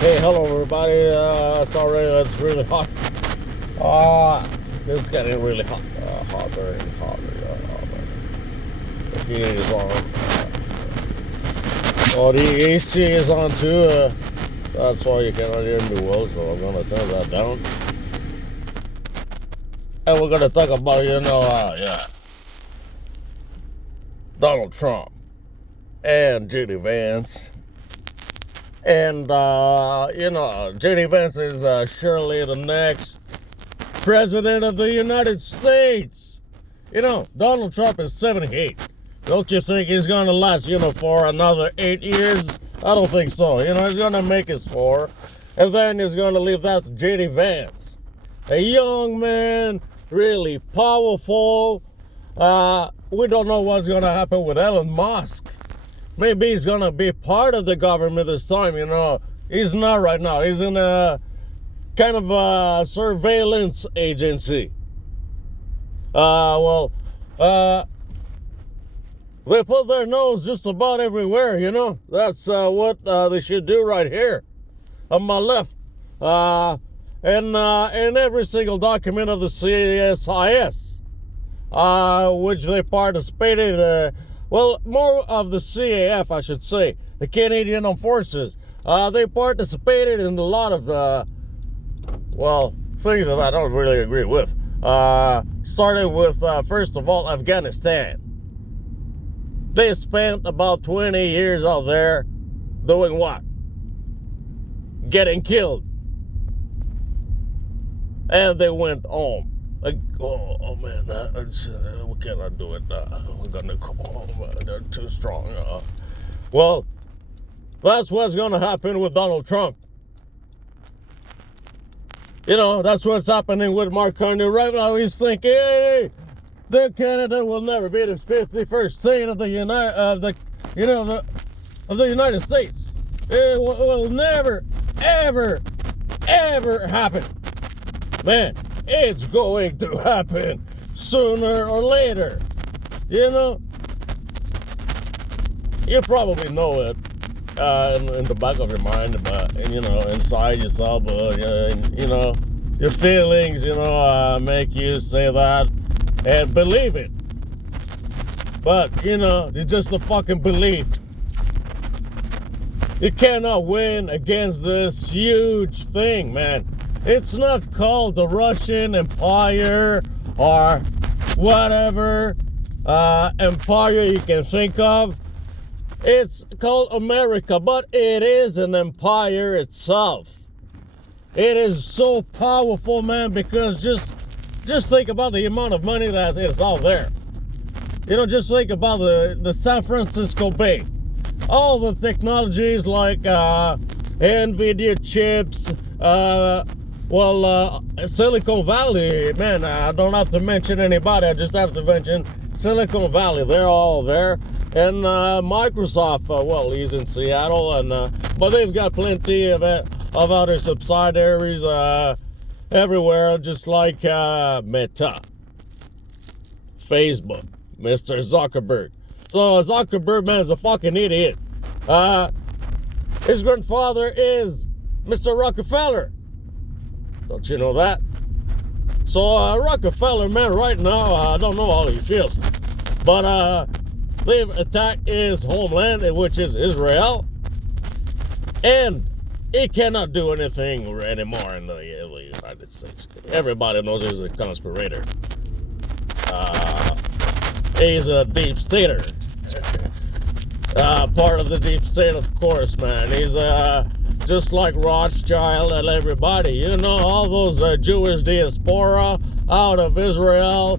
Hey, hello everybody. It's really hot. It's getting really hot. Hotter and hotter. The heat is on. The AC is on too. That's why you cannot hear me well, so I'm gonna turn that down. And we're gonna talk about, Donald Trump and JD Vance. And, JD Vance is surely the next president of the United States. Donald Trump is 78. Don't you think he's going to last, for another 8 years? I don't think so. He's going to make his 4. And then he's going to leave that to JD Vance. A young man, really powerful. We don't know what's going to happen with Elon Musk. Maybe he's going to be part of the government this time, He's not right now. He's in a kind of a surveillance agency. They put their nose just about everywhere, That's what they should do right here on my left. And in every single document of the CSIS, which they participated more of the CAF, I should say, the Canadian Armed Forces. They participated in a lot of, things that I don't really agree with. Starting with, first of all, Afghanistan. They spent about 20 years out there doing what? Getting killed. And they went home. Like, man, we cannot do it. We're gonna go home. They're too strong. That's what's gonna happen with Donald Trump. That's what's happening with Mark Carney right now. He's thinking, hey, the Canada will never be the 51st state of the United States. It will never, ever, ever happen. Man, it's going to happen sooner or later. You probably know it in the back of your mind, but inside yourself, your feelings, make you say that and believe it. But it's just a fucking belief. You cannot win against this huge thing, man. It's not called the Russian Empire or whatever empire you can think of. It's called America, but it is an empire itself. It is so powerful, man, because just think about the amount of money that is out there. Just think about the San Francisco Bay. All the technologies like NVIDIA chips, Silicon Valley, man, I don't have to mention anybody. I just have to mention Silicon Valley. They're all there. And Microsoft, he's in Seattle, but they've got plenty of other subsidiaries everywhere, just like Meta, Facebook, Mr. Zuckerberg. So Zuckerberg, man, is a fucking idiot. His grandfather is Mr. Rockefeller. Don't you know that? So Rockefeller, man, right now, I don't know how he feels. But they've attacked his homeland, which is Israel. And he cannot do anything anymore in the United States. Everybody knows he's a conspirator. He's a deep stater. Part of the deep state, of course, man. He's just like Rothschild and everybody. All those Jewish diaspora out of Israel,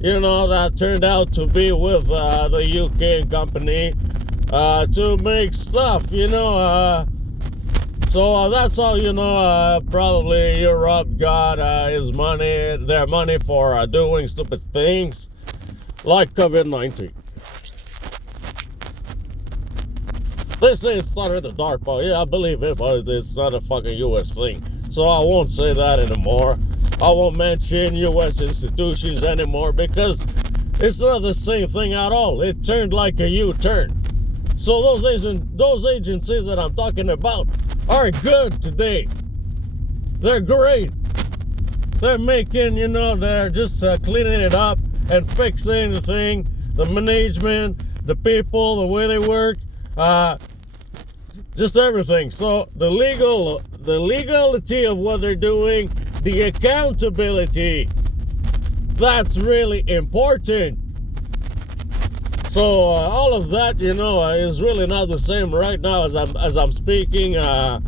that turned out to be with the UK company to make stuff, So that's how, probably Europe got their money for doing stupid things like COVID-19. They say it started the dark part. Yeah, I believe it, but it's not a fucking U.S. thing. So I won't say that anymore. I won't mention U.S. institutions anymore because it's not the same thing at all. It turned like a U-turn. So those agencies that I'm talking about are good today. They're great. They're making, they're just cleaning it up and fixing the thing, the management, the people, the way they work, just everything. So the legality of what they're doing, the accountability, that's really important. So all of that, is really not the same right now as I'm speaking. We're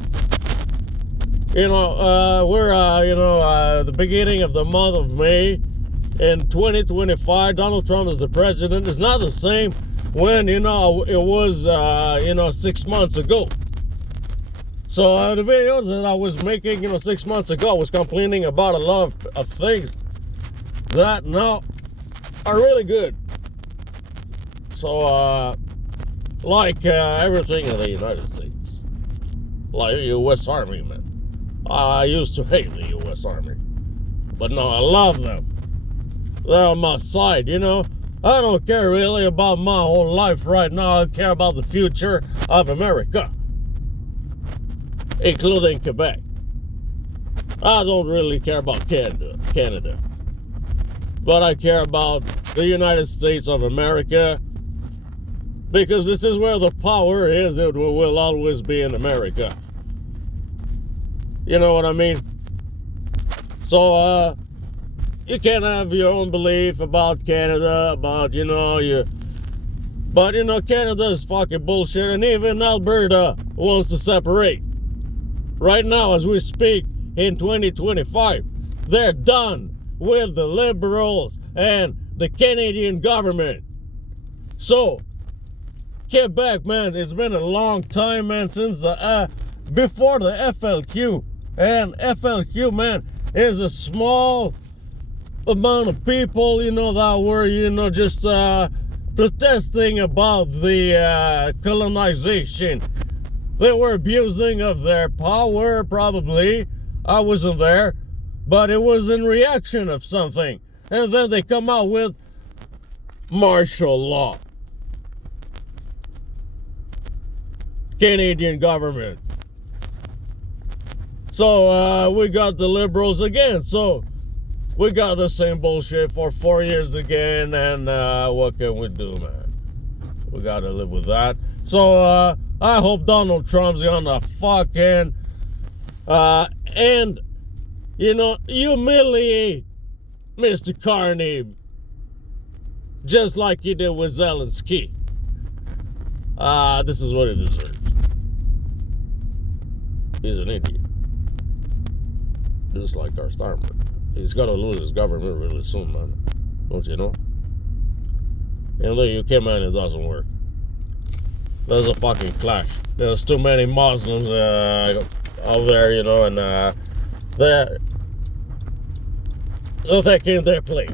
the beginning of the month of May in 2025. Donald Trump is the president. It's not the same when it was 6 months ago. So the videos that I was making 6 months ago, I was complaining about a lot of things that now are really good. So, everything in the United States. Like the U.S. Army, man. I used to hate the U.S. Army. But now I love them. They're on my side, I don't care really about my whole life right now. I care about the future of America. Including Quebec. I don't really care about Canada. But I care about the United States of America. Because this is where the power is. It will always be in America. You know what I mean? So, you can have your own belief about Canada, about, But, Canada is fucking bullshit. And even Alberta wants to separate. Right now, as we speak, in 2025, they're done with the Liberals and the Canadian government. So, Quebec, man, it's been a long time, man, since before the FLQ. And FLQ, man, is a small amount of people, that were, just protesting about the colonization. They were abusing of their power, probably. I wasn't there. But it was in reaction of something. And then they come out with martial law. Canadian government. So we got the Liberals again. So we got the same bullshit for 4 years again. And what can we do, man? We got to live with that. So I hope Donald Trump's gonna fucking and humiliate Mr. Carney just like he did with Zelensky. This is what he deserves. He's an idiot. Just like our Starmer. He's gonna lose his government really soon, man. Don't you know? And the UK, man, it doesn't work. There's a fucking clash. There's too many Muslims out there, and they're taking their place.